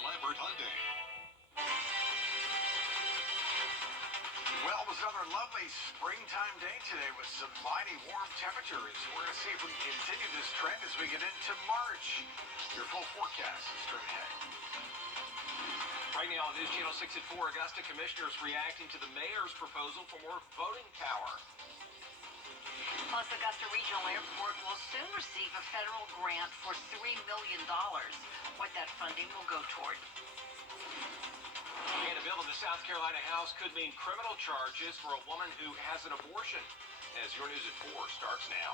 Lambert Hyundai. Well, it was another lovely springtime day today with some mighty warm temperatures. We're going to see if we can continue this trend as we get into March. Your full forecast is straight ahead. Right now on News Channel 6 at 4, Augusta commissioners reacting to the mayor's proposal for more voting power. Plus, Augusta Regional Airport will soon receive a federal grant for $3 million. What that funding will go toward. And a bill in the South Carolina House could mean criminal charges for a woman who has an abortion. As your News at 4 starts now.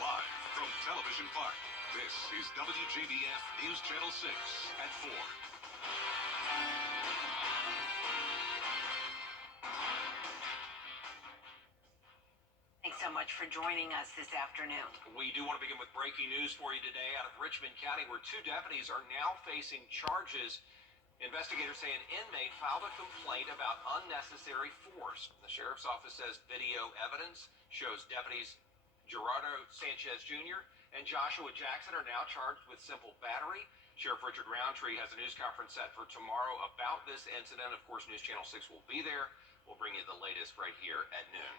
Live from Television Park, this is WJBF News Channel 6 at 4. Thanks so much for joining us this afternoon. We do want to begin with breaking news for you today out of Richmond County, where 2 deputies are now facing charges. Investigators say an inmate filed a complaint about unnecessary force. The sheriff's office says video evidence shows deputies Gerardo Sanchez Jr. and Joshua Jackson are now charged with simple battery. Sheriff Richard Roundtree has a news conference set for tomorrow about this incident. Of course, News Channel 6 will be there. We'll bring you the latest right here at noon.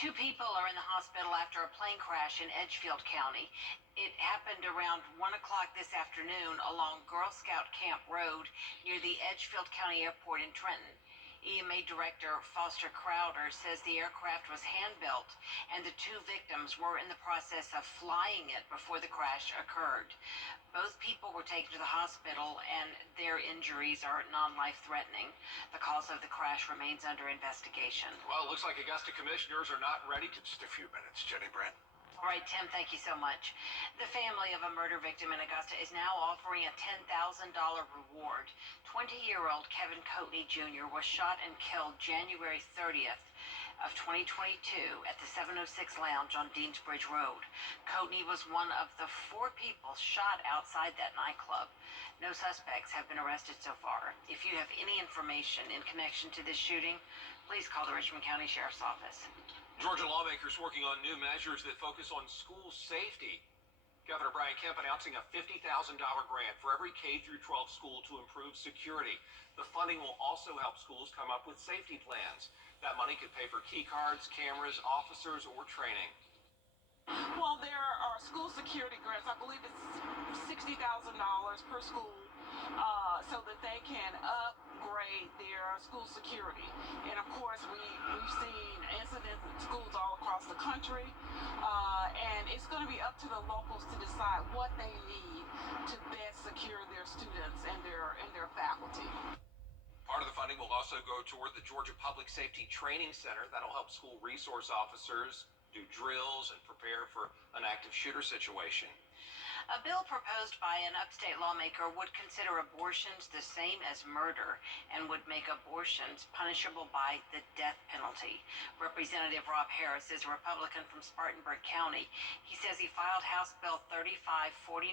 2 people are in the hospital after a plane crash in Edgefield County. It happened around 1 o'clock this afternoon along Girl Scout Camp Road near the Edgefield County Airport in Trenton. EMA Director Foster Crowder says the aircraft was hand-built and the 2 victims were in the process of flying it before the crash occurred. Both people were taken to the hospital and their injuries are non-life-threatening. The cause of the crash remains under investigation. Well, it looks like Augusta commissioners are not ready to... Just a few minutes, Jenny Brent. All right, Tim, thank you so much. The family of a murder victim in Augusta is now offering a $10,000 reward. 20-year-old Kevin Coatney Jr. was shot and killed January 30th of 2022 at the 706 Lounge on Deansbridge Road. Coatney was one of the 4 people shot outside that nightclub. No suspects have been arrested so far. If you have any information in connection to this shooting, please call the Richmond County Sheriff's Office. Georgia lawmakers working on new measures that focus on school safety. Governor Brian Kemp announcing a $50,000 grant for every K-12 school to improve security. The funding will also help schools come up with safety plans. That money could pay for key cards, cameras, officers, or training. Well, there are school security grants. I believe it's $60,000 per school so that they can upgrade their school security. And of course, we've seen incidents in schools all across the country, and it's going to be up to the locals to decide what they need to best secure their students and their faculty. Part of the funding will also go toward the Georgia Public Safety Training Center. That'll help school resource officers do drills and prepare for an active shooter situation. A bill proposed by an upstate lawmaker would consider abortions the same as murder and would make abortions punishable by the death penalty. Representative Rob Harris is a Republican from Spartanburg County. He says he filed House Bill 3549,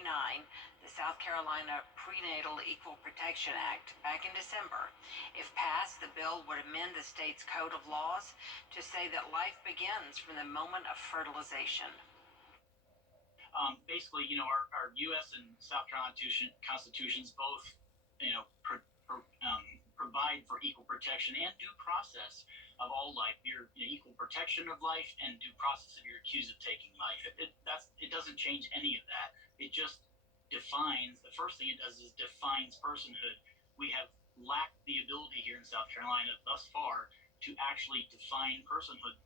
the South Carolina Prenatal Equal Protection Act, back in December. If passed, the bill would amend the state's code of laws to say that life begins from the moment of fertilization. Basically, our U.S. and South Carolina constitutions both, provide for equal protection and due process of all life. Your equal protection of life and due process if you're accused of taking life. It doesn't change any of that. It just defines. The first thing it does is defines personhood. We have lacked the ability here in South Carolina thus far to actually define personhood.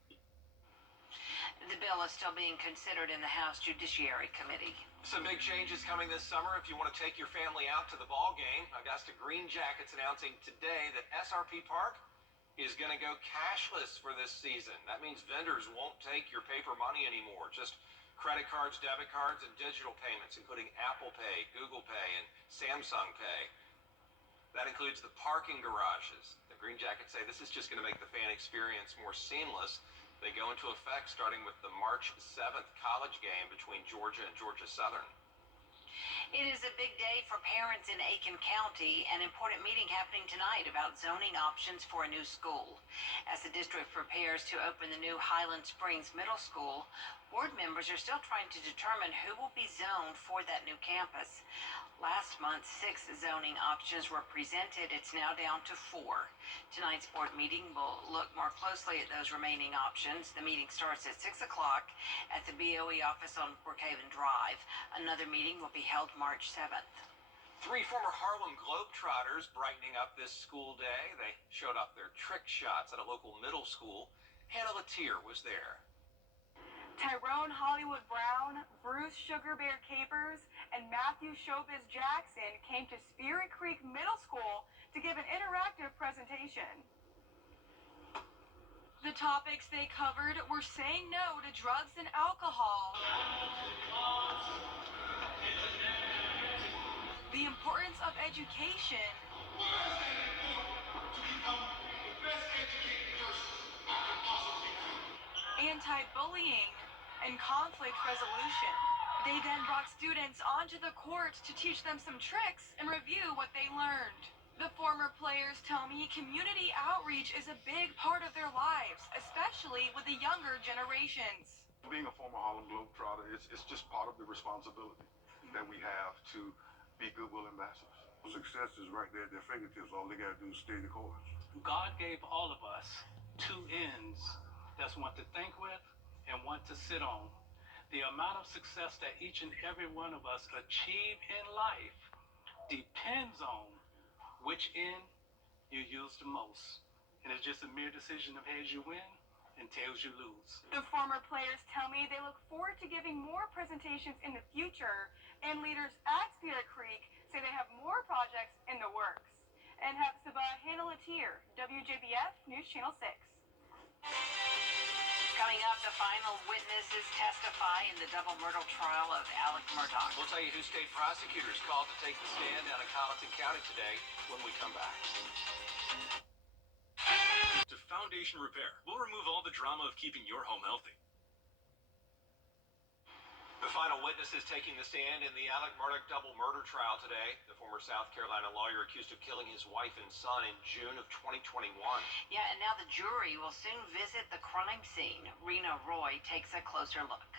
The bill is still being considered in the House Judiciary Committee. Some big changes coming this summer if you want to take your family out to the ball game. Augusta Green Jackets announcing today that SRP Park is going to go cashless for this season. That means vendors won't take your paper money anymore, just credit cards, debit cards, and digital payments, including Apple Pay, Google Pay, and Samsung Pay. That includes the parking garages. The Green Jackets say this is just going to make the fan experience more seamless. They go into effect starting with the March 7th college game between Georgia and Georgia Southern. It is a big day for parents in Aiken County. An important meeting happening tonight about zoning options for a new school. As the district prepares to open the new Highland Springs Middle School, Board members are still trying to determine who will be zoned for that new campus. Last month, 6 zoning options were presented. It's now down to 4. Tonight's board meeting will look more closely at those remaining options. The meeting starts at 6 o'clock at the BOE office on Brookhaven Drive. Another meeting will be held March 7th. 3 former Harlem Globetrotters brightening up this school day. They showed off their trick shots at a local middle school. Hannah Latier was there. Tyrone Hollywood Brown, Bruce Sugar Bear Capers, and Matthew Showbiz Jackson came to Spirit Creek Middle School to give an interactive presentation. The topics they covered were saying no to drugs and alcohol, the importance of education, anti-bullying, and conflict resolution. They then brought students onto the court to teach them some tricks and review what they learned. The former players tell me community outreach is a big part of their lives, especially with the younger generations. Being a former Harlem Globetrotter, it's just part of the responsibility that we have to be goodwill ambassadors. Success is right there at their fingertips. All they got to do is stay the course. God gave all of us 2 ends. That's one to think with and one to sit on. The amount of success that each and every one of us achieve in life depends on which end you use the most. And it's just a mere decision of heads you win and tails you lose. The former players tell me they look forward to giving more presentations in the future, and leaders at Spirit Creek say they have more projects in the works. And Hepzibah, Hannah Latier, WJBF News Channel 6. Coming up, the final witnesses testify in the double murder trial of Alec Murdaugh. We'll tell you who state prosecutors called to take the stand down in Colleton County today when we come back. To Foundation Repair, we'll remove all the drama of keeping your home healthy. The final witnesses taking the stand in the Alec Murdaugh double murder trial today. The former South Carolina lawyer accused of killing his wife and son in June of 2021. Yeah, and now the jury will soon visit the crime scene. Rena Roy takes a closer look.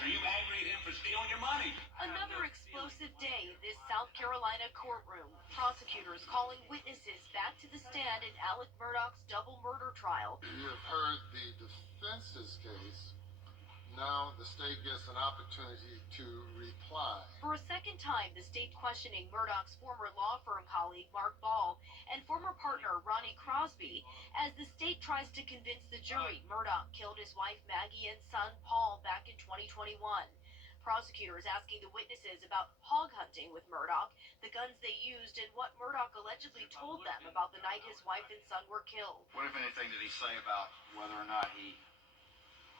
Are you angry at him for stealing your money? Another explosive day in this South Carolina courtroom. Prosecutors calling witnesses back to the stand in Alec Murdaugh's double murder trial. You have heard the defense's case. Now the state gets an opportunity to reply. For a second time, the state questioning Murdaugh's former law firm colleague Mark Ball and former partner Ronnie Crosby as the state tries to convince the jury Murdaugh killed his wife Maggie and son Paul back in 2021. Prosecutors asking the witnesses about hog hunting with Murdaugh, the guns they used, and what Murdaugh allegedly told them about the night his wife and son were killed. What, if anything, did he say about whether or not he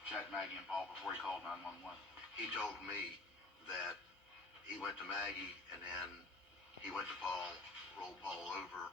checked Maggie and Paul before he called 911? He told me that he went to Maggie and then he went to Paul, rolled Paul over.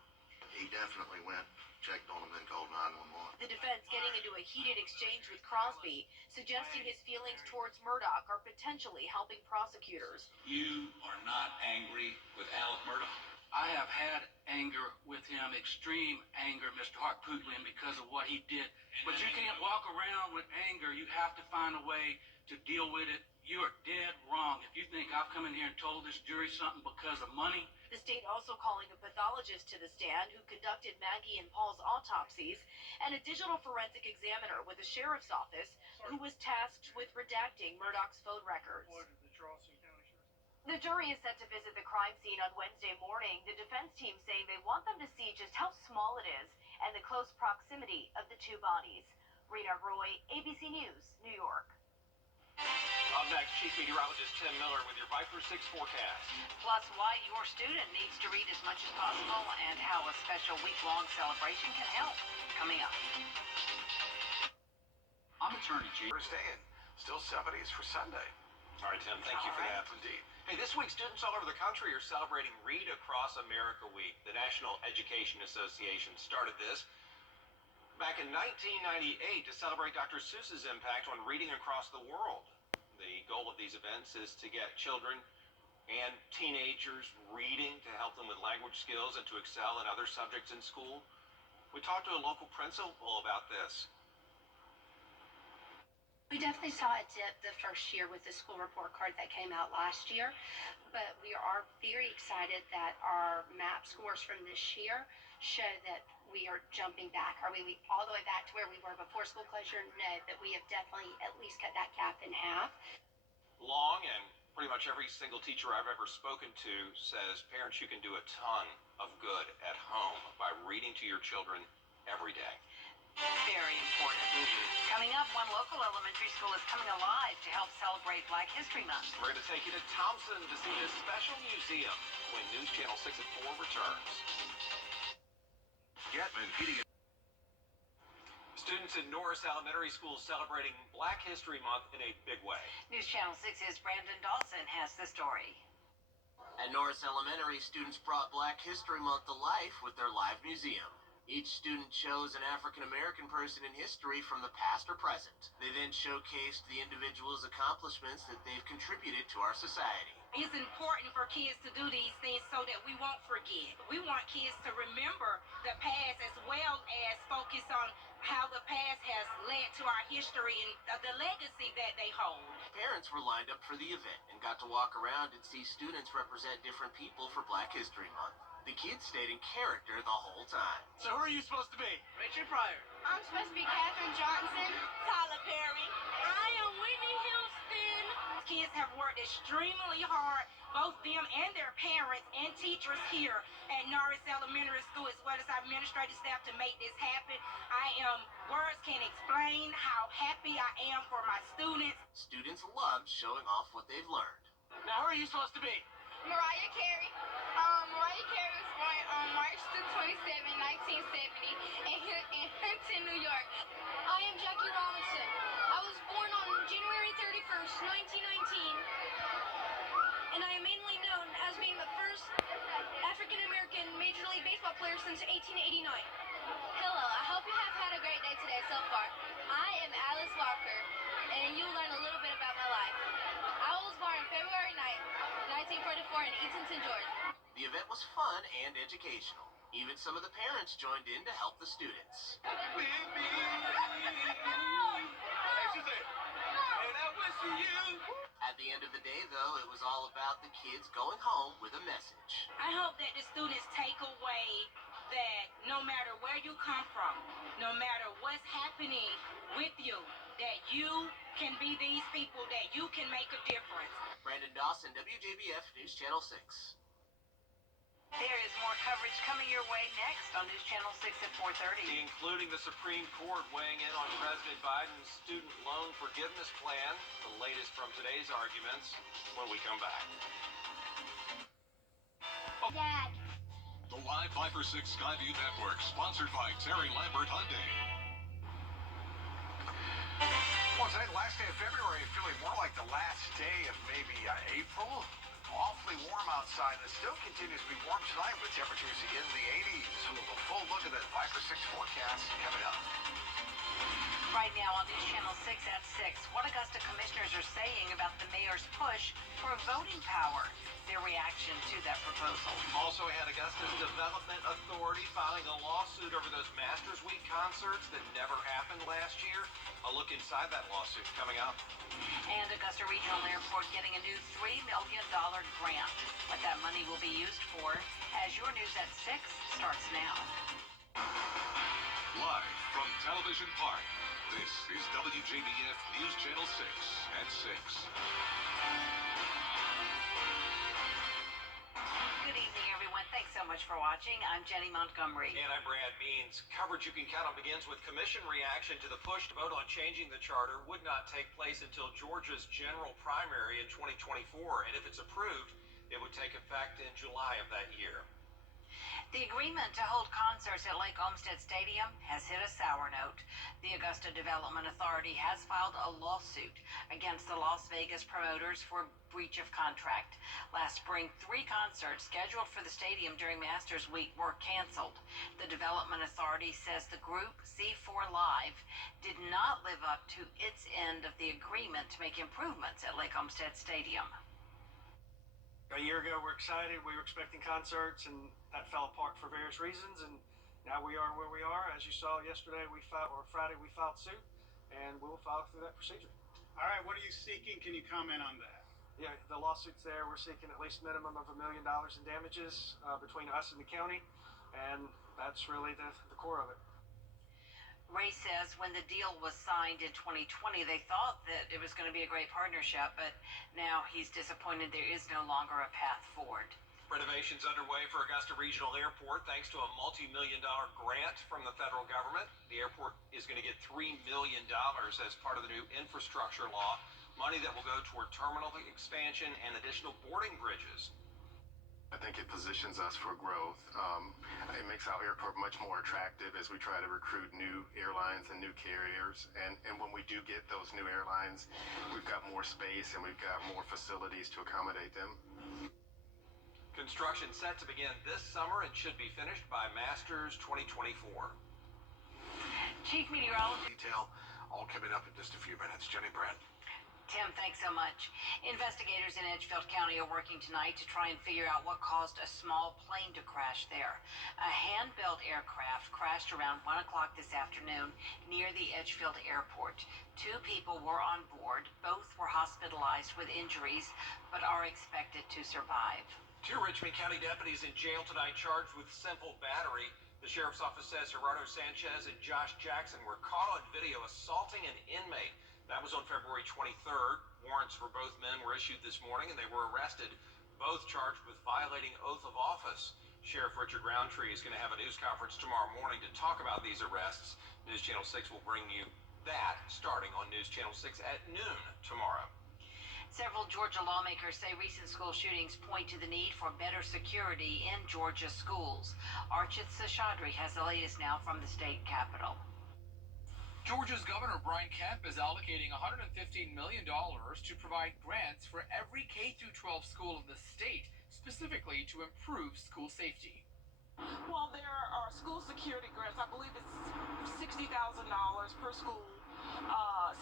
He definitely went, checked on him, and called 911. The defense getting into a heated exchange with Crosby, suggesting his feelings towards Murdaugh are potentially helping prosecutors. You are not angry with Alec Murdaugh. I have had anger with him, extreme anger, Mr. Harpootlian, because of what he did. But you can't walk around with anger. You have to find a way to deal with it. You are dead wrong if you think I've come in here and told this jury something because of money. The state also calling a pathologist to the stand who conducted Maggie and Paul's autopsies, and a digital forensic examiner with the sheriff's office who was tasked with redacting Murdaugh's phone records. The jury is set to visit the crime scene on Wednesday morning. The defense team saying they want them to see just how small it is and the close proximity of the 2 bodies. Rena Roy, ABC News, New York. Up next, Chief Meteorologist Tim Miller with your Viper 6 forecast. Plus, why your student needs to read as much as possible and how a special week-long celebration can help. Coming up. I'm Attorney Chief. Thursday and still 70s for Sunday. All right, Tim, thank you for that. Indeed. Hey, this week, students all over the country are celebrating Read Across America Week. The National Education Association started this back in 1998 to celebrate Dr. Seuss's impact on reading across the world. The goal of these events is to get children and teenagers reading to help them with language skills and to excel in other subjects in school. We talked to a local principal about this. We definitely saw a dip the first year with the school report card that came out last year, but we are very excited that our MAP scores from this year show that we are jumping back. Are we all the way back to where we were before school closure? No, but we have definitely at least cut that gap in half. Long, and pretty much every single teacher I've ever spoken to says, parents, you can do a ton of good at home by reading to your children every day. Very important. Coming up, one local elementary school is coming alive to help celebrate Black History Month. We're going to take you to Thompson to see this special museum when News Channel 6 at 4 returns. Getman Heating. Students in Norris Elementary School celebrating Black History Month in a big way. News Channel 6's Brandon Dawson has the story. At Norris Elementary, students brought Black History Month to life with their live museum. Each student chose an African-American person in history from the past or present. They then showcased the individual's accomplishments that they've contributed to our society. It's important for kids to do these things so that we won't forget. We want kids to remember the past as well as focus on how the past has led to our history and the legacy that they hold. Parents were lined up for the event and got to walk around and see students represent different people for Black History Month. The kids stayed in character the whole time. So who are you supposed to be? Richard Pryor. I'm supposed to be Katherine Johnson. Tyler Perry. I am Whitney Houston. Kids have worked extremely hard, both them and their parents and teachers here at Norris Elementary School, as well as our administrative staff, to make this happen. Words can't explain how happy I am for my students. Students loved showing off what they've learned. Now who are you supposed to be? Mariah Carey. Mariah Carey was born on March the 27th, 1970 in Hinton, New York. I am Jackie Robinson. I was born on January 31st, 1919, and I am mainly known as being the first African-American Major League Baseball player since 1889. Hello, I hope you have had a great day today so far. I am Alice Walker, and you'll learn a little bit about my life. I was born February 9th, 1944 in Eatonton, Georgia. The event was fun and educational. Even some of the parents joined in to help the students. At the end of the day, though, it was all about the kids going home with a message. I hope that the students take away that no matter where you come from, no matter what's happening with you, that you can be these people, that you can make a difference. Brandon Dawson, WJBF News Channel 6. There is more coverage coming your way next on News Channel 6 at 4:30. Including the Supreme Court weighing in on President Biden's student loan forgiveness plan. The latest from today's arguments when we come back. Dad. The live 5 for 6 Skyview Network, sponsored by Terry Lambert Hyundai. Well, today, the last day of February, feeling more like the last day of maybe April. Awfully warm outside, and it still continues to be warm tonight with temperatures in the 80s. We'll have a full look at that 5 for 6 forecast coming up. Right now on News Channel 6 at 6, what Augusta commissioners are saying about the mayor's push for voting power, their reaction to that proposal. Also had Augusta's Development Authority filing a lawsuit over those Masters Week concerts that never happened last year. A look inside that lawsuit coming up. And Augusta Regional Airport getting a new $3 million grant. What that money will be used for, as your News at 6 starts now. Live from Television Park, this is WJBF News Channel 6 at 6. Good evening, everyone. Thanks so much for watching. I'm Jenny Montgomery. And I'm Brad Means. Coverage you can count on begins with commission reaction to the push to vote on changing the charter would not take place until Georgia's general primary in 2024. And if it's approved, it would take effect in July of that year. The agreement to hold concerts at Lake Olmsted Stadium has hit a sour note. The Augusta Development Authority has filed a lawsuit against the Las Vegas promoters for breach of contract. Last spring, 3 concerts scheduled for the stadium during Masters Week were canceled. The Development Authority says the group, C4 Live, did not live up to its end of the agreement to make improvements at Lake Olmsted Stadium. A year ago, we're excited. We were expecting concerts, and that fell apart for various reasons. And now we are where we are. As you saw yesterday, Friday, we filed suit, and we'll follow through that procedure. All right, what are you seeking? Can you comment on that? Yeah, the lawsuit's there. We're seeking at least minimum of $1 million in damages between us and the county, and that's really the core of it. Ray says when the deal was signed in 2020, they thought that it was going to be a great partnership, but now he's disappointed there is no longer a path forward. Renovations underway for Augusta Regional Airport thanks to a multi-million-dollar grant from the federal government. The airport is going to get $3 million as part of the new infrastructure law, money that will go toward terminal expansion and additional boarding bridges. I think it positions us for growth. It makes our airport much more attractive as we try to recruit new airlines and new carriers. And when we do get those new airlines, we've got more space and we've got more facilities to accommodate them. Construction set to begin this summer and should be finished by Masters 2024. Chief Meteorologist. Detail all coming up in just a few minutes. Jenny Brand. Tim, thanks so much. Investigators in Edgefield County are working tonight to try and figure out what caused a small plane to crash there. A hand-built aircraft crashed around 1 o'clock this afternoon near the Edgefield airport. 2 people were on board. Both were hospitalized with injuries, but are expected to survive. 2 Richmond County deputies in jail tonight charged with simple battery. The sheriff's office says Gerardo Sanchez and Josh Jackson were caught on video assaulting an inmate. That was on February 23rd. Warrants for both men were issued this morning, and they were arrested, both charged with violating oath of office. Sheriff Richard Roundtree is going to have a news conference tomorrow morning to talk about these arrests. News Channel 6 will bring you that starting on News Channel 6 at noon tomorrow. Several Georgia lawmakers say recent school shootings point to the need for better security in Georgia schools. Archit Seshadri has the latest now from the state capitol. Georgia's Governor Brian Kemp is allocating $115 million to provide grants for every K-12 school in the state, specifically to improve school safety. Well, there are school security grants. I believe it's $60,000 per school,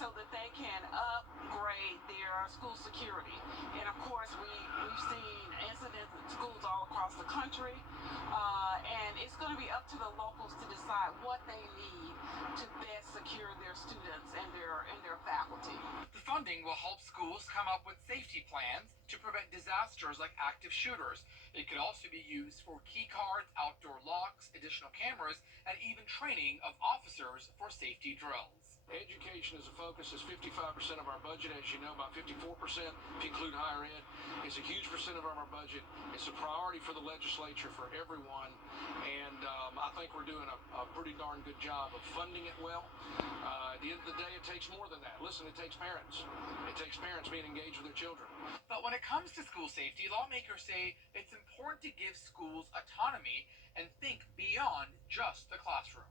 so that they can upgrade their school security. And of course, we've seen incidents in schools all across the country, and it's going to be up to the locals to decide what they need to best secure their students and their faculty. The funding will help schools come up with safety plans to prevent disasters like active shooters. It could also be used for key cards, outdoor locks, additional cameras, and even training of officers for safety drills. Education is a focus. It's 55% of our budget. As you know, about 54% if you include higher ed. It's a huge percent of our budget. It's a priority for the legislature, for everyone. And I think we're doing a pretty darn good job of funding it well. At the end of the day, it takes more than that. Listen, it takes parents. It takes parents being engaged with their children. But when it comes to school safety, lawmakers say it's important to give schools autonomy and think beyond just the classroom.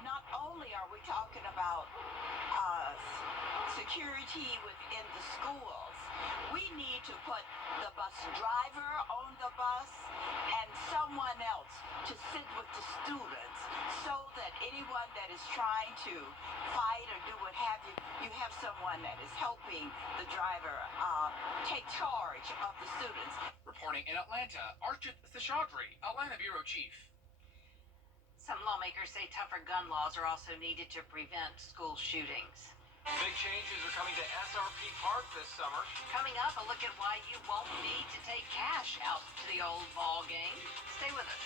Not only are we talking about security within the schools, we need to put the bus driver on the bus and someone else to sit with the students so that anyone that is trying to fight or do what have you, you have someone that is helping the driver take charge of the students. Reporting in Atlanta, Archit Seshadri, Atlanta Bureau Chief. Some lawmakers say tougher gun laws are also needed to prevent school shootings. Big changes are coming to SRP Park this summer. Coming up, a look at why you won't need to take cash out to the old ball game. Stay with us.